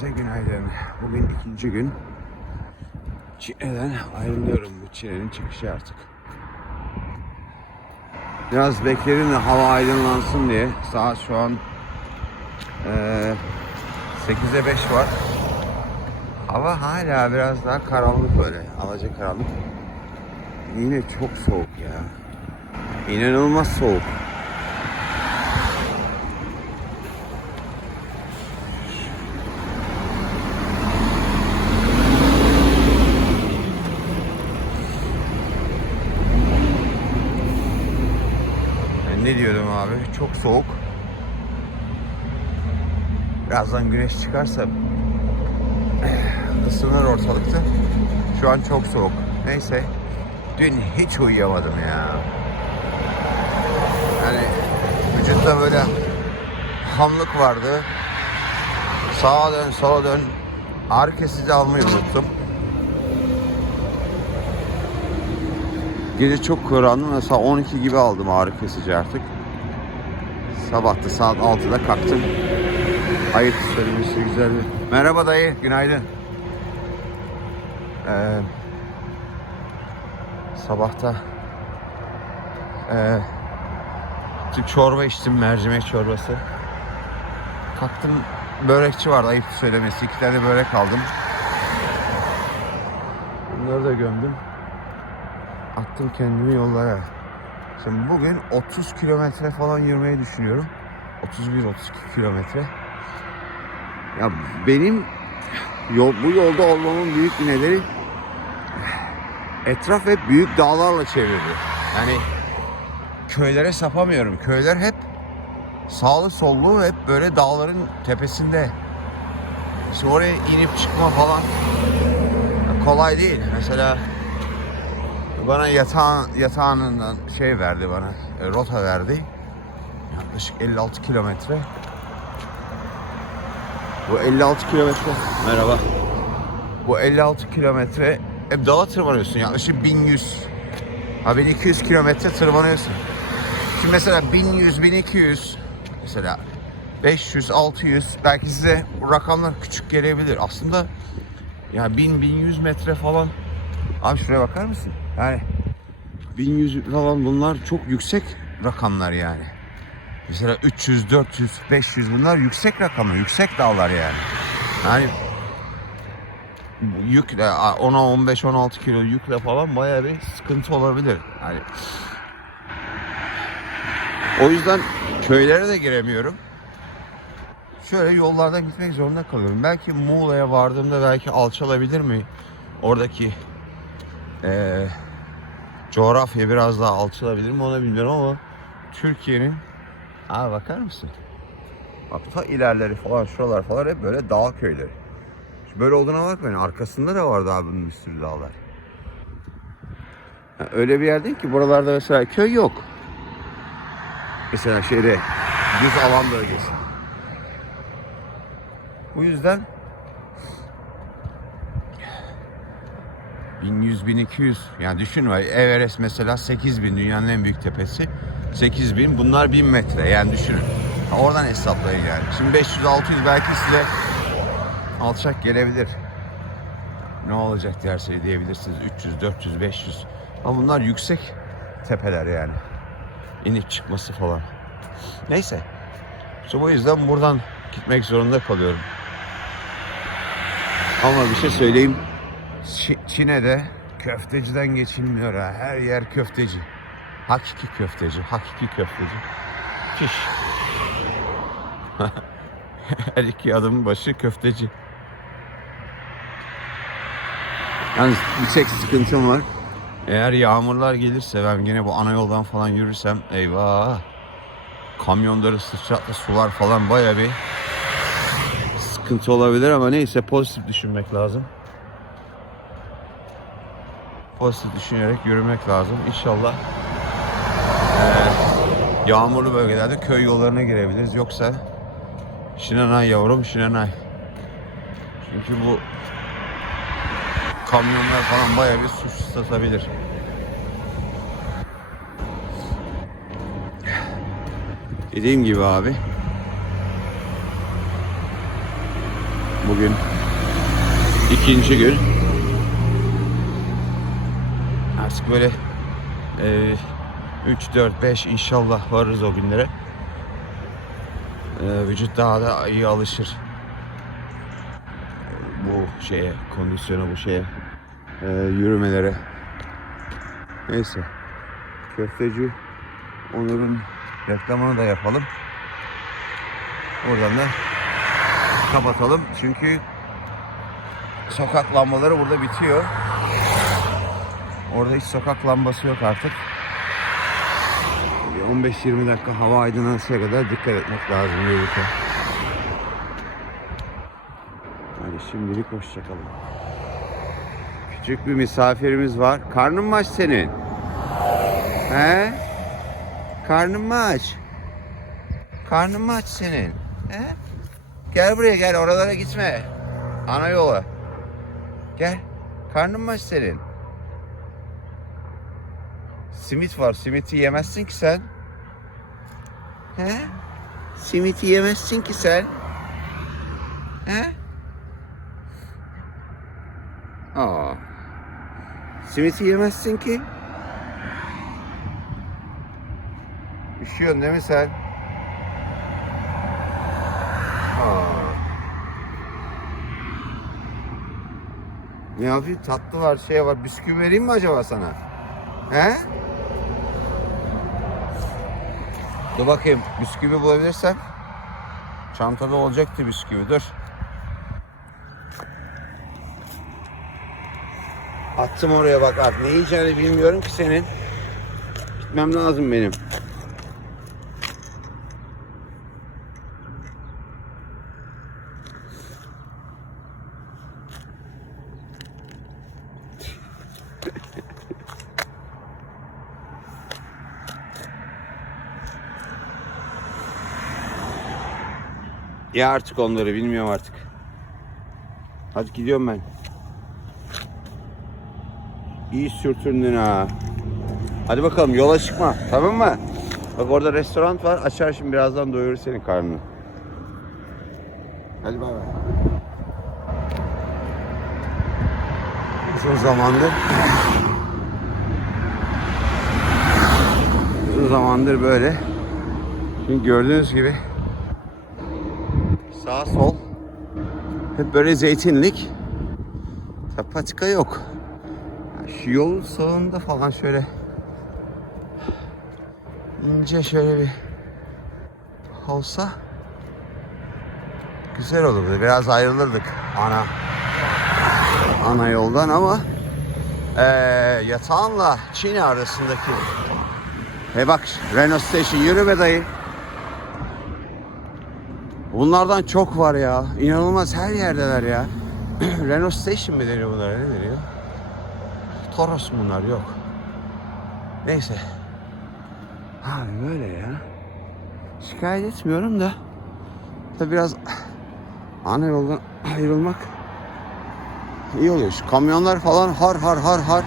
Herkese günaydın. Bugün ikinci gün. Çine'den ayrılıyorum. Bu Çine'nin çıkışı artık. Biraz bekledim de hava aydınlansın diye. Saat şu an eee 8'e 5 var. Hava hala biraz daha karanlık böyle. Alaca karanlık. Yine çok soğuk ya. İnanılmaz soğuk. Ne diyordum abi? Çok soğuk. Birazdan güneş çıkarsa eh, ısınır ortalıkta. Şu an çok soğuk. Neyse. Dün hiç uyuyamadım ya. Yani vücutta böyle hamlık vardı. Sağa dön, sola dön. Ağrı kesici almayı unuttum. Gece çok karanlık. Mesela 12 gibi aldım ağrı kesici artık. Sabah da saat 6'da kalktım. Ayıp söylemesi güzel bir... Merhaba dayı, günaydın. Ee, sabahta bir çorba içtim, mercimek çorbası. Kalktım, börekçi vardı, ayıp söylemesi. İki tane börek aldım. Bunları da gömdüm. Attım kendimi yollara. Şimdi bugün 30 kilometre falan yürümeyi düşünüyorum. 31-32 kilometre. Ya benim yol, bu yolda olmamın büyük bir nedeni etraf hep büyük dağlarla çevrili. Yani köylere sapamıyorum. Köyler hep sağlı sollu hep böyle dağların tepesinde. İşte oraya inip çıkma falan kolay değil. Mesela bana yatağın, yatağından şey verdi bana, e, rota verdi. Yaklaşık 56 kilometre. Bu 56 kilometre. Merhaba. Bu 56 kilometre hep dağa tırmanıyorsun yaklaşık 1100. Ha 1200 kilometre tırmanıyorsun. Şimdi mesela 1100, 1200 mesela 500, 600 belki size bu rakamlar küçük gelebilir. Aslında ya 1000, 1100 metre falan. Abi şuraya bakar mısın? Yani 1100 falan bunlar çok yüksek rakamlar yani. Mesela 300, 400, 500 bunlar yüksek rakamlar, yüksek dağlar yani. Yani yükle 10'a 15 16 kilo yükle falan bayağı bir sıkıntı olabilir. Yani o yüzden köylere de giremiyorum. Şöyle yollardan gitmek zorunda kalıyorum. Belki Muğla'ya vardığımda belki alçalabilir mi? Oradaki eee coğrafya biraz daha alçalabilir mi onu bilmiyorum ama Türkiye'nin Aa bakar mısın? Bak ta ilerleri falan şuralar falan hep böyle dağ köyleri. Şu Böyle olduğuna bakmayın arkasında da var daha bunun bir sürü dağlar. Ya öyle bir yer değil ki buralarda mesela köy yok. Mesela şeyde düz alan bölgesi. Bu yüzden 1100 1200 yani düşün Everest mesela 8000 dünyanın en büyük tepesi. 8000 bunlar 1000 metre. Yani düşünün oradan hesaplayın yani. Şimdi 500 600 belki size alçak gelebilir. Ne olacak derse diyebilirsiniz. 300 400 500 ama bunlar yüksek tepeler yani. İnip çıkması falan. Neyse. İşte bu yüzden buradan gitmek zorunda kalıyorum. Ama bir şey söyleyeyim Çi- Çin'de köfteciden geçilmiyor ha. Her yer köfteci. Hakiki köfteci, hakiki köfteci. Kiş. Her iki adım başı köfteci. Yalnız bir tek sıkıntım var. Eğer yağmurlar gelirse ben yine bu ana yoldan falan yürürsem eyvah. Kamyonları sıçratlı sular falan baya bir sıkıntı olabilir ama neyse pozitif düşünmek lazım pozitif düşünerek yürümek lazım. İnşallah eee, yağmurlu bölgelerde köy yollarına girebiliriz. Yoksa Şinanay yavrum Şinanay. Çünkü bu kamyonlar falan bayağı bir suç satabilir. Dediğim gibi abi Bugün ikinci gün. Artık böyle e, 3, 4, 5 inşallah varırız o günlere. E, vücut daha da iyi alışır. Bu şeye, kondisyona bu şeye, e, yürümelere. Neyse. Köfteci Onur'un reklamını da yapalım. Buradan da kapatalım. Çünkü sokak lambaları burada bitiyor. Orada hiç sokak lambası yok artık. 15-20 dakika hava aydınlansıya kadar dikkat etmek lazım yürürken. Hadi şimdilik hoşçakalın. Küçük bir misafirimiz var. Karnın mı aç senin? He? Karnın mı aç? Karnın mı aç senin? He? Gel buraya gel oralara gitme. Ana yola. Gel. Karnın mı aç senin? Simit var. Simiti yemezsin ki sen. He? Simiti yemezsin ki sen. He? Aa. Simiti yemezsin ki. Üşüyorsun değil mi sen? Ne yapayım? Tatlı var, şey var. Bisküvi vereyim mi acaba sana? He? Dur bakayım. Bisküvi bulabilirsem. Çantada olacaktı bisküvi. Dur. Attım oraya bak abi. Ne yiyeceğini bilmiyorum ki senin. Gitmem lazım benim. Ya artık onları bilmiyorum artık. Hadi gidiyorum ben. İyi sürtündün ha. Hadi bakalım yola çıkma. Tamam mı? Bak orada restoran var. Açar şimdi birazdan doyurur senin karnını. Hadi bay bay. Uzun zamandır uzun zamandır böyle. Şimdi gördüğünüz gibi sağ sol hep böyle zeytinlik. Patika yok. Şu yolun sağında falan şöyle ince şöyle bir olsa güzel olurdu. Biraz ayrılırdık ana ana yoldan ama eee yatağınla Çin arasındaki He bak Renault Station yürü be dayı. Bunlardan çok var ya. İnanılmaz her yerdeler ya. Renault Station mi deniyor bunlara ne deniyor? Toros bunlar yok. Neyse. Ha böyle ya. Şikayet etmiyorum da. Tabi biraz ana yoldan ayrılmak iyi oluyor. Şu kamyonlar falan har har har har.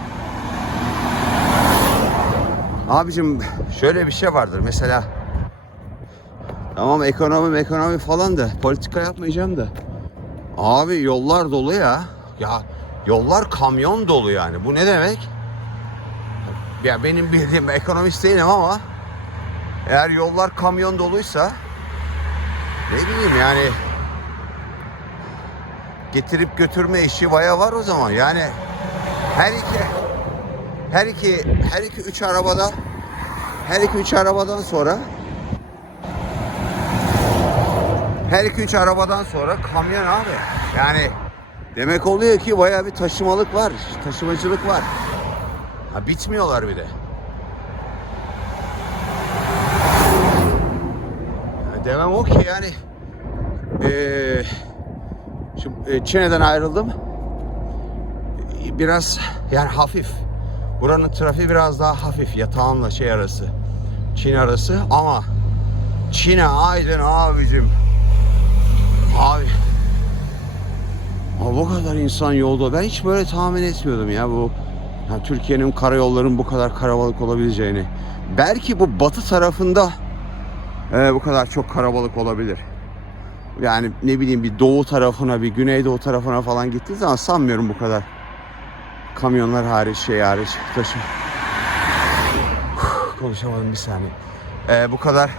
Abicim şöyle bir şey vardır mesela. Tamam ekonomi ekonomi falan da politika yapmayacağım da. Abi yollar dolu ya. Ya yollar kamyon dolu yani. Bu ne demek? Ya benim bildiğim ekonomist değilim ama eğer yollar kamyon doluysa ne bileyim yani getirip götürme işi baya var o zaman. Yani her iki her iki her iki üç arabada her iki üç arabadan sonra her iki üç arabadan sonra kamyon abi. Yani demek oluyor ki baya bir taşımalık var, taşımacılık var. Ha bitmiyorlar bir de. Demem o ki yani eee şimdi Çin'den ayrıldım. Biraz yani hafif. Buranın trafiği biraz daha hafif yatağınla şey arası. Çin arası ama Çin'e aydın abicim. Abi. Ama bu kadar insan yolda. Ben hiç böyle tahmin etmiyordum ya bu. Ya Türkiye'nin karayollarının bu kadar karabalık olabileceğini. Belki bu batı tarafında e, bu kadar çok karabalık olabilir. Yani ne bileyim bir doğu tarafına bir güneydoğu tarafına falan gittiği zaman sanmıyorum bu kadar. Kamyonlar hariç şey hariç taşı. Uf, Konuşamadım bir saniye. Ee, bu kadar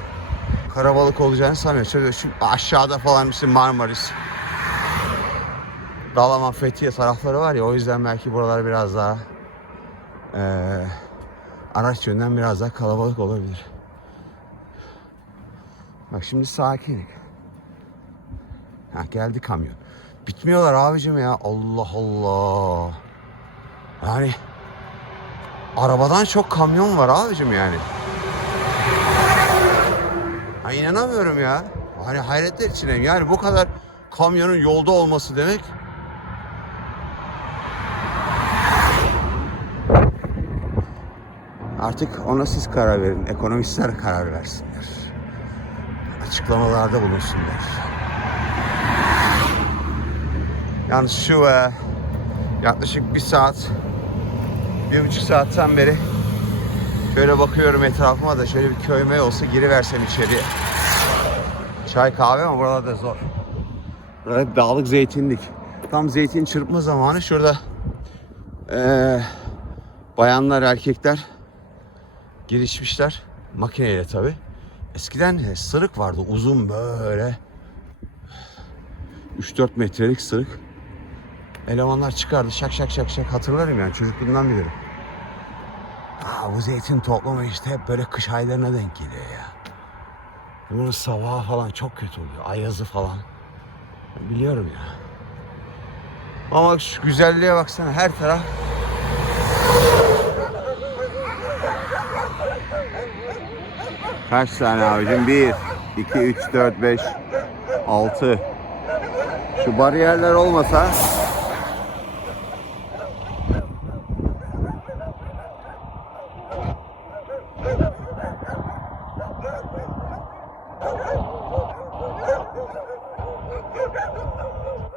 karabalık olacağını sanmıyorum. Şöyle şu aşağıda falan işte Marmaris. Dalaman Fethiye tarafları var ya o yüzden belki buralar biraz daha eee araç yönden biraz daha kalabalık olabilir. Bak şimdi sakinim. Ha geldi kamyon. Bitmiyorlar abicim ya. Allah Allah. Yani arabadan çok kamyon var abicim yani. Ha inanamıyorum ya. Hani hayretler içindeyim. Yani bu kadar kamyonun yolda olması demek Artık ona siz karar verin. Ekonomistler karar versinler. Açıklamalarda bulunsunlar. Yalnız şu e, yaklaşık bir saat, bir buçuk saatten beri şöyle bakıyorum etrafıma da şöyle bir köyme olsa giriversem içeriye. Çay kahve ama buralarda zor. Burada dağlık zeytinlik. Tam zeytin çırpma zamanı şurada. Ee, bayanlar, erkekler girişmişler. Makineyle tabi. Eskiden sırık vardı uzun böyle. 3-4 metrelik sırık. Elemanlar çıkardı şak şak şak şak hatırlarım yani çocukluğumdan bilirim. Aa, bu zeytin toplama işte hep böyle kış aylarına denk geliyor ya. Bunun sabahı falan çok kötü oluyor. Ayazı falan. Biliyorum ya. Ama şu güzelliğe baksana her taraf Kaç tane abicim? 1, 2, 3, 4, 5, 6. Şu bariyerler olmasa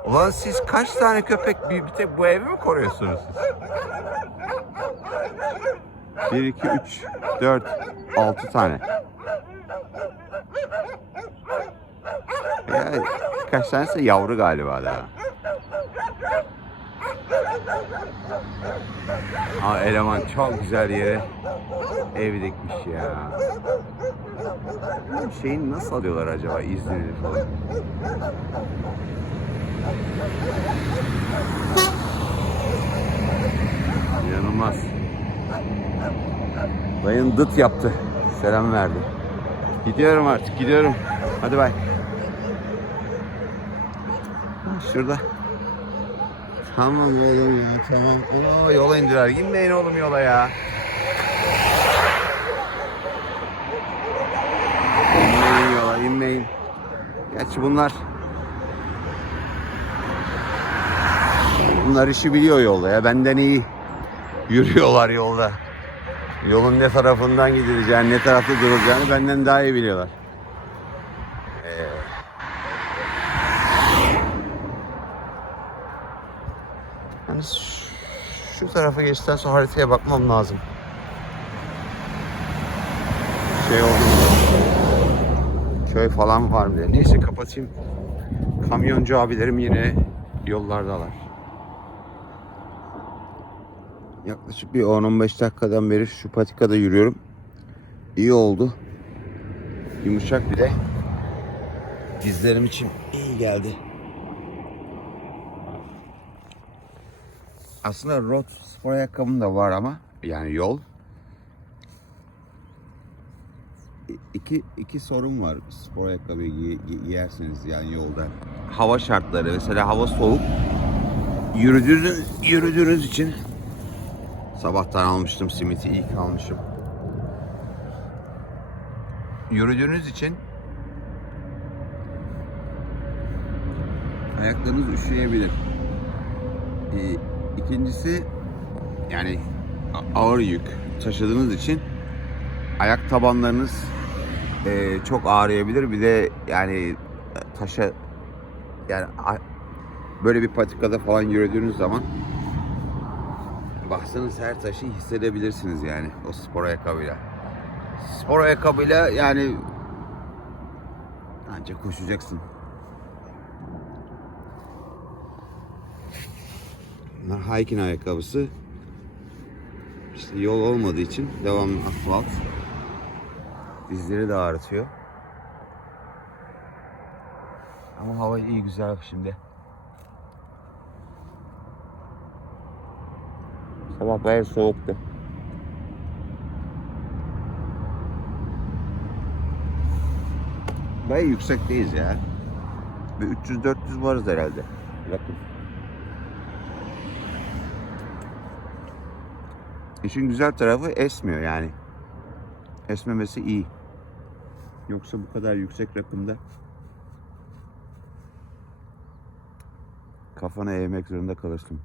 Ulan siz kaç tane köpek bir, bir tek bu evi mi koruyorsunuz siz? 1, 2, 3, 4, 6 tane. Ya, kaç tanesi yavru galiba daha. Aa, eleman çok güzel yere ev dikmiş ya. Bu Şeyin nasıl alıyorlar acaba iznini falan? İnanılmaz. Dayın dıt yaptı. Selam verdi. Gidiyorum artık gidiyorum. Hadi bay. Şurada. Tamam oğlum tamam. Oo, yola indiler. İnmeyin oğlum yola ya. İnmeyin. Gerçi bunlar Bunlar işi biliyor yolda ya. Benden iyi yürüyorlar yolda. Yolun ne tarafından gidileceğini, ne tarafta durulacağını benden daha iyi biliyorlar. Ee, Yani şu, tarafa geçtikten sonra haritaya bakmam lazım. Şey oldu? Köy falan var mı diye. Neyse kapatayım. Kamyoncu abilerim yine yollardalar. Yaklaşık bir 10-15 dakikadan beri şu patikada yürüyorum. İyi oldu. Yumuşak bir de. Dizlerim için iyi geldi. Aslında rot spor ayakkabım da var ama yani yol. İki, iki sorun var spor ayakkabı giy- giy- giyerseniz yani yolda. Hava şartları mesela hava soğuk. Yürüdüğünüz, yürüdüğünüz için Sabahtan almıştım simiti ilk almışım. Yürüdüğünüz için ayaklarınız üşüyebilir. Ee, ikincisi yani ağır yük taşıdığınız için ayak tabanlarınız e, çok ağrıyabilir. Bir de yani e, taşa yani böyle bir patikada falan yürüdüğünüz zaman bastığınız her taşı hissedebilirsiniz yani o spor ayakkabıyla. Spor ayakkabıyla yani ancak koşacaksın. Bunlar hiking ayakkabısı. İşte yol olmadığı için devamlı asfalt. Dizleri de ağrıtıyor. Ama hava iyi güzel şimdi. Sabah bayağı soğuktu. Bayağı yüksekteyiz ya. Bir 300-400 varız herhalde. Yakın. İşin güzel tarafı esmiyor yani. Esmemesi iyi. Yoksa bu kadar yüksek rakımda kafana eğmek zorunda kalırsın.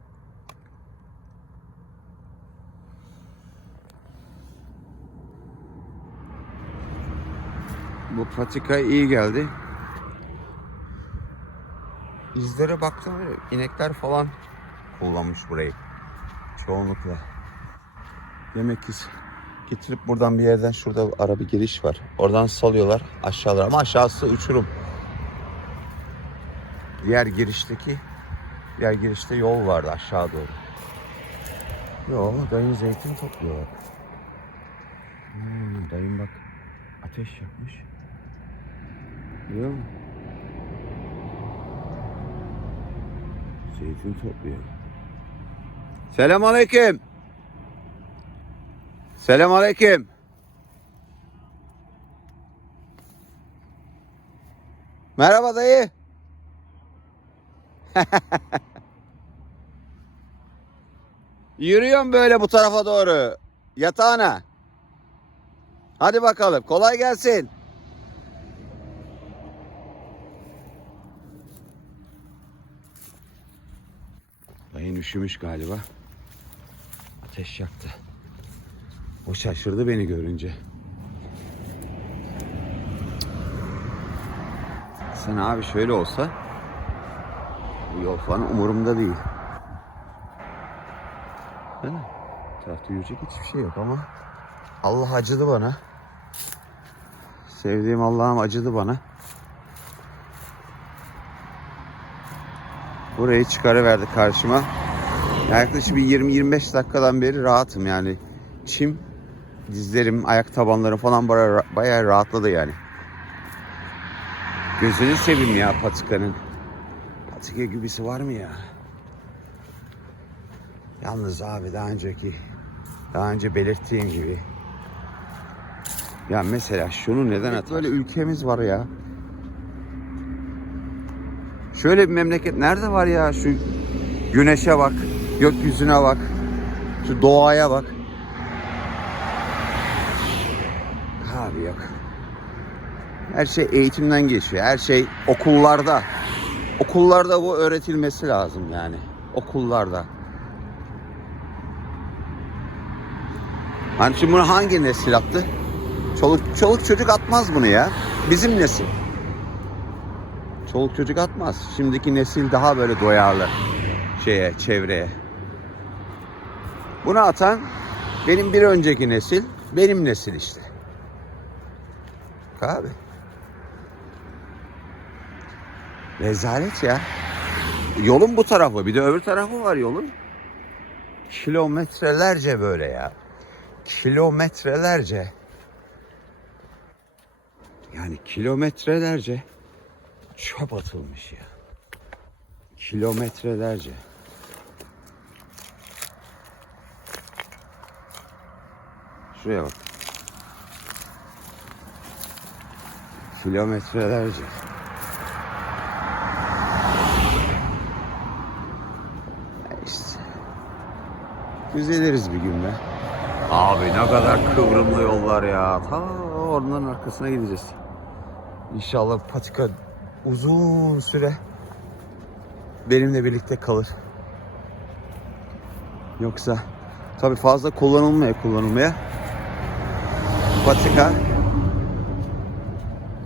Bu patika iyi geldi. İzlere baktım inekler falan kullanmış burayı. Çoğunlukla. Demek ki getirip buradan bir yerden şurada ara bir giriş var. Oradan salıyorlar aşağılara ama aşağısı uçurum. Diğer girişteki diğer girişte yol vardı aşağı doğru. Yo dayım zeytin topluyor bak. Hmm, dayım bak ateş yapmış. Görüyor musun? Zeytin topluyor. Selam aleyküm. Selam aleyküm. Merhaba dayı. Yürüyorum böyle bu tarafa doğru. Yatağına. Hadi bakalım. Kolay gelsin. Dayın üşümüş galiba. Ateş yaktı. O şaşırdı beni görünce. Sen abi şöyle olsa bu yol falan umurumda değil. Mi? Tarafta yürüyecek hiçbir şey yok ama Allah acıdı bana. Sevdiğim Allah'ım acıdı bana. Burayı çıkarıverdi karşıma. Yaklaşık bir 20-25 dakikadan beri rahatım yani. Çim, dizlerim, ayak tabanlarım falan bayağı, bayağı rahatladı yani. Gözünü seveyim ya patikanın. Patika gibisi var mı ya? Yalnız abi daha önceki, daha önce belirttiğim gibi. Ya mesela şunu neden atar? Böyle ülkemiz var ya. Şöyle bir memleket nerede var ya? Şu güneşe bak, gökyüzüne bak, şu doğaya bak. Abi yok. Her şey eğitimden geçiyor. Her şey okullarda. Okullarda bu öğretilmesi lazım yani. Okullarda. Hani şimdi bunu hangi nesil attı? Çoluk, çoluk çocuk atmaz bunu ya. Bizim nesil. Çoluk çocuk atmaz. Şimdiki nesil daha böyle doyarlı şeye, çevreye. Bunu atan benim bir önceki nesil, benim nesil işte. Abi. Rezalet ya. Yolun bu tarafı, bir de öbür tarafı var yolun. Kilometrelerce böyle ya. Kilometrelerce. Yani kilometrelerce çöp atılmış ya. Kilometrelerce. Şuraya bak. Kilometrelerce. Ya İşte. Düzeliriz bir gün be. Abi ne kadar kıvrımlı yollar ya. Ta ormanın arkasına gideceğiz. İnşallah patika uzun süre benimle birlikte kalır. Yoksa tabi fazla kullanılmaya kullanılmaya patika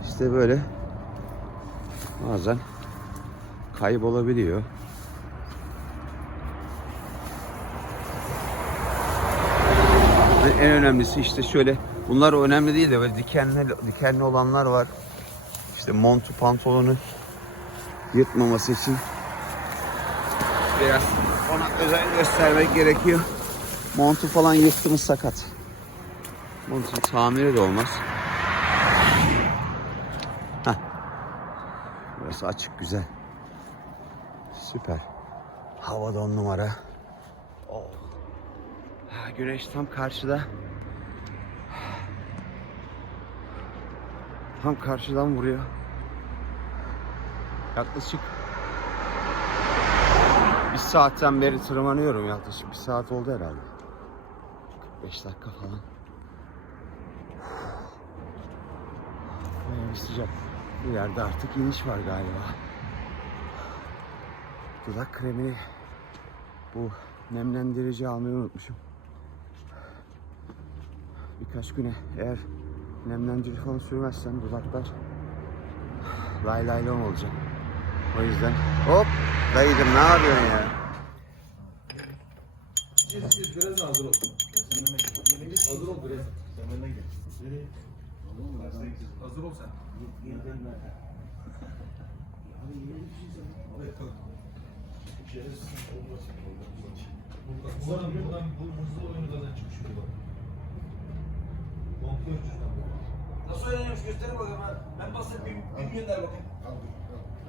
işte böyle bazen kaybolabiliyor. En önemlisi işte şöyle bunlar önemli değil de böyle dikenli dikenli olanlar var. İşte montu pantolonu yırtmaması için biraz Ona özen göstermek gerekiyor. Montu falan yırttığımız sakat. Montun tamiri de olmaz. Heh. Burası açık güzel. Süper. Hava on numara. Oh. Ha, Güneş tam karşıda. Tam karşıdan vuruyor. Yaklaşık bir saatten beri tırmanıyorum yaklaşık bir saat oldu herhalde. 45 dakika falan. Bayağı bir sıcak. İleride artık iniş var galiba. Dudak kremini bu nemlendirici almayı unutmuşum. Birkaç güne eğer nemlendirici falan sürmezsem dudaklar lay lay lom olacak. O yüzden hop dayıcım ne yapıyorsun ya? Biraz hazır ol. Hazır ol biraz. Sen benden gel. Hazır ol sen. Buradan, buradan bu hızlı oyunu çıkışıyor bak. Kontrol. Nasıl oynanıyormuş gösterin bakalım ha. Ben basit bir gün gönder bakayım.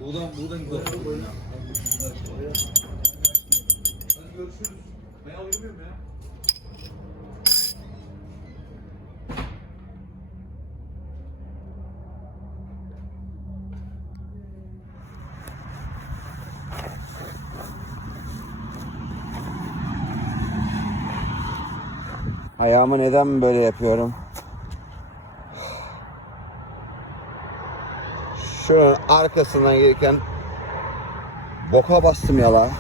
Buradan, buradan gidelim. Hadi görüşürüz. Ben uyumuyorum ya. Ayağımı neden böyle yapıyorum? Şunun arkasından gelirken boka bastım yala.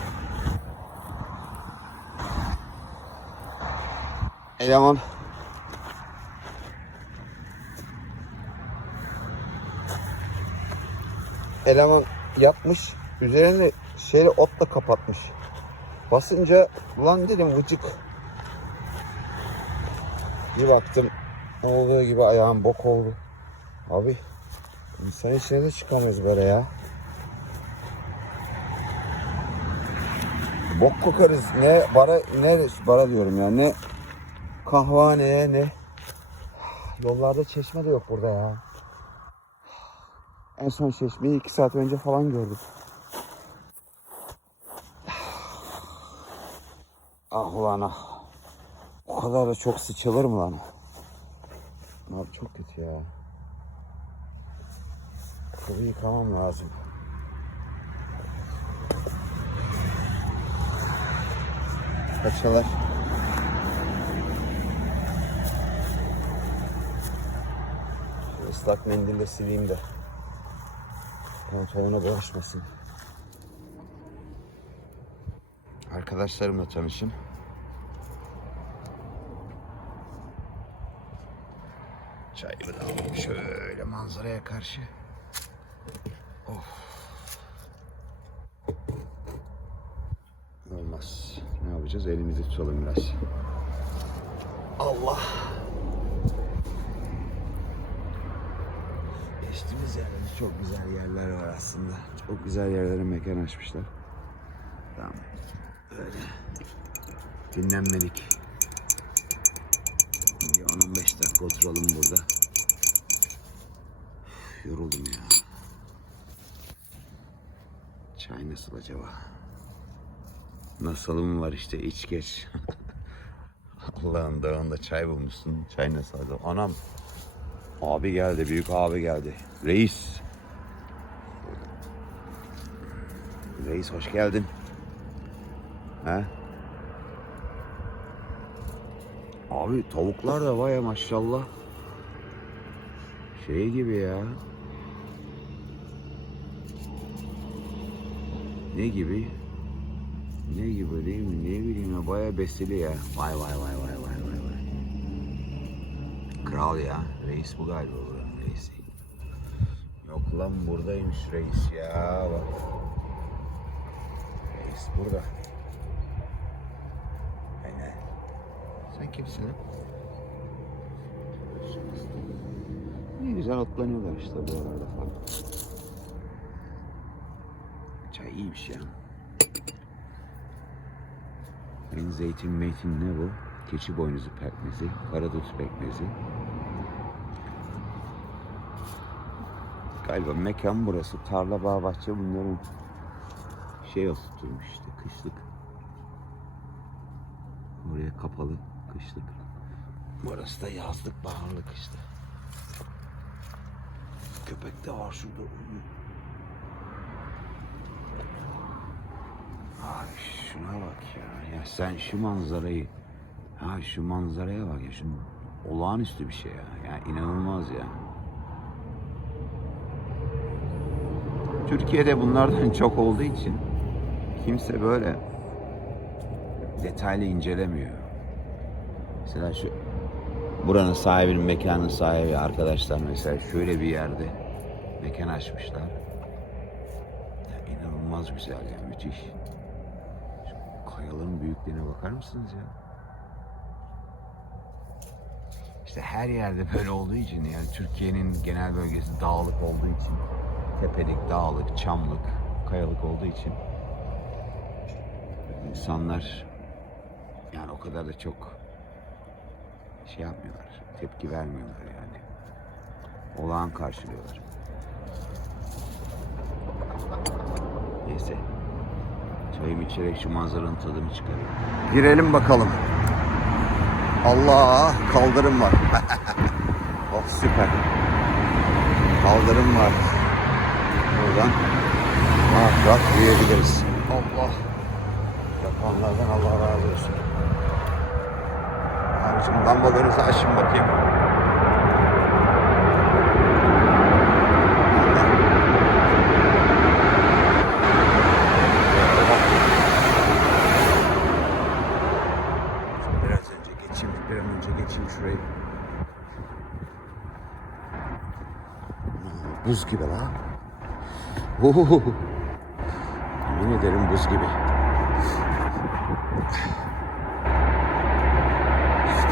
Eleman eleman yapmış. Üzerini şeyle otla kapatmış. Basınca lan dedim vıcık. Bir baktım olduğu gibi ayağım bok oldu. Abi insan içine de çıkamıyoruz böyle ya. Bok kokarız. Ne bara ne bara diyorum ya. Ne kahvaneye ne yollarda çeşme de yok burada ya. En son çeşmeyi iki saat önce falan gördük. Ah ulan ah. O kadar da çok sıçılır mı lan? Abi çok kötü ya. Kılı yıkamam lazım. Paçalar. Şu ıslak mendille sileyim de pantolona bulaşmasın. Arkadaşlarımla tanışın. Çayımı da alayım şöyle manzaraya karşı. Of. Olmaz. Ne tutalım biraz. Allah. Geçtiğimiz yerde çok güzel yerler var aslında. Çok güzel yerlere mekan açmışlar. Tamam. Öyle. Dinlenmedik. Bir 10-15 dakika oturalım burada. Yoruldum ya. Çay nasıl acaba? Nasılım var işte iç geç. Allah'ın dağında çay bulmuşsun. Çay nasıl acaba? Anam. Abi geldi. Büyük abi geldi. Reis. Reis hoş geldin. He? Abi tavuklar da vay maşallah. Şey gibi ya. Ne gibi? Ne gibi değil mi? Ne bileyim ya baya besili ya. Vay vay vay vay vay vay vay. Kral ya. Reis bu galiba buranın reisi. Yok lan buradaymış reis ya. Bak. Reis burada. Aynen. Sen kimsin lan? Ne güzel otlanıyorlar işte bu arada falan. Çay iyiymiş ya. En zeytin meytin ne bu? Keçi boynuzu pekmezi, karadut pekmezi. Galiba mekan burası. Tarla, bağ, bahçe bunların şey oturtmuş işte kışlık. Oraya kapalı kışlık. Burası da yazlık, baharlık işte. Köpek de var şurada uyuyor. Ay şuna bak ya. Ya sen şu manzarayı ha şu manzaraya bak ya. Şu olağanüstü bir şey ya. Ya inanılmaz ya. Türkiye'de bunlardan çok olduğu için kimse böyle detaylı incelemiyor. Mesela şu buranın sahibinin mekanın sahibi arkadaşlar mesela şöyle bir yerde mekan açmışlar. Ya inanılmaz güzel ya müthiş. Büyüklüğüne bakar mısınız ya? İşte her yerde böyle olduğu için yani Türkiye'nin genel bölgesi dağlık olduğu için tepelik, dağlık, çamlık, kayalık olduğu için insanlar yani o kadar da çok şey yapmıyorlar, tepki vermiyorlar yani. Olağan karşılıyorlar. Neyse. Çayımı içerek şu manzaranın tadını çıkarıyorum. Girelim bakalım. Allah kaldırım var. oh süper. Kaldırım var. Buradan rahat rahat yürüyebiliriz. Allah. Yapanlardan Allah razı olsun. Abicim lambalarınızı açın bakayım. Biraz önce geçeyim, bir an önce geçeyim şurayı. Buz gibi la. Ohohoho. Yemin ederim buz gibi.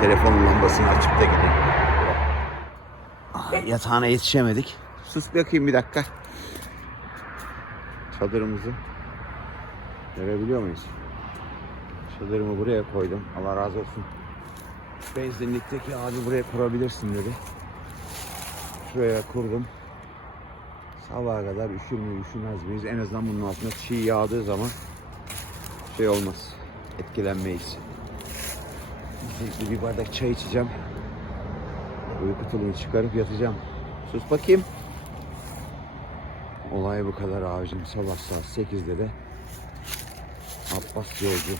Telefonun lambasını açıp da gideyim. Ay, Yatağına yetişemedik. Sus bakayım bir dakika. Çadırımızı görebiliyor muyuz? Çadırımı buraya koydum. Allah razı olsun. Benzinlikteki abi buraya kurabilirsin dedi. Şuraya kurdum. Sabaha kadar üşür mü üşümez miyiz? En azından bunun altında çiğ yağdığı zaman şey olmaz. Etkilenmeyiz. Şimdi bir bardak çay içeceğim. Uyku tulumu çıkarıp yatacağım. Sus bakayım. Olay bu kadar abicim. Sabah saat 8'de de Abbas yolcu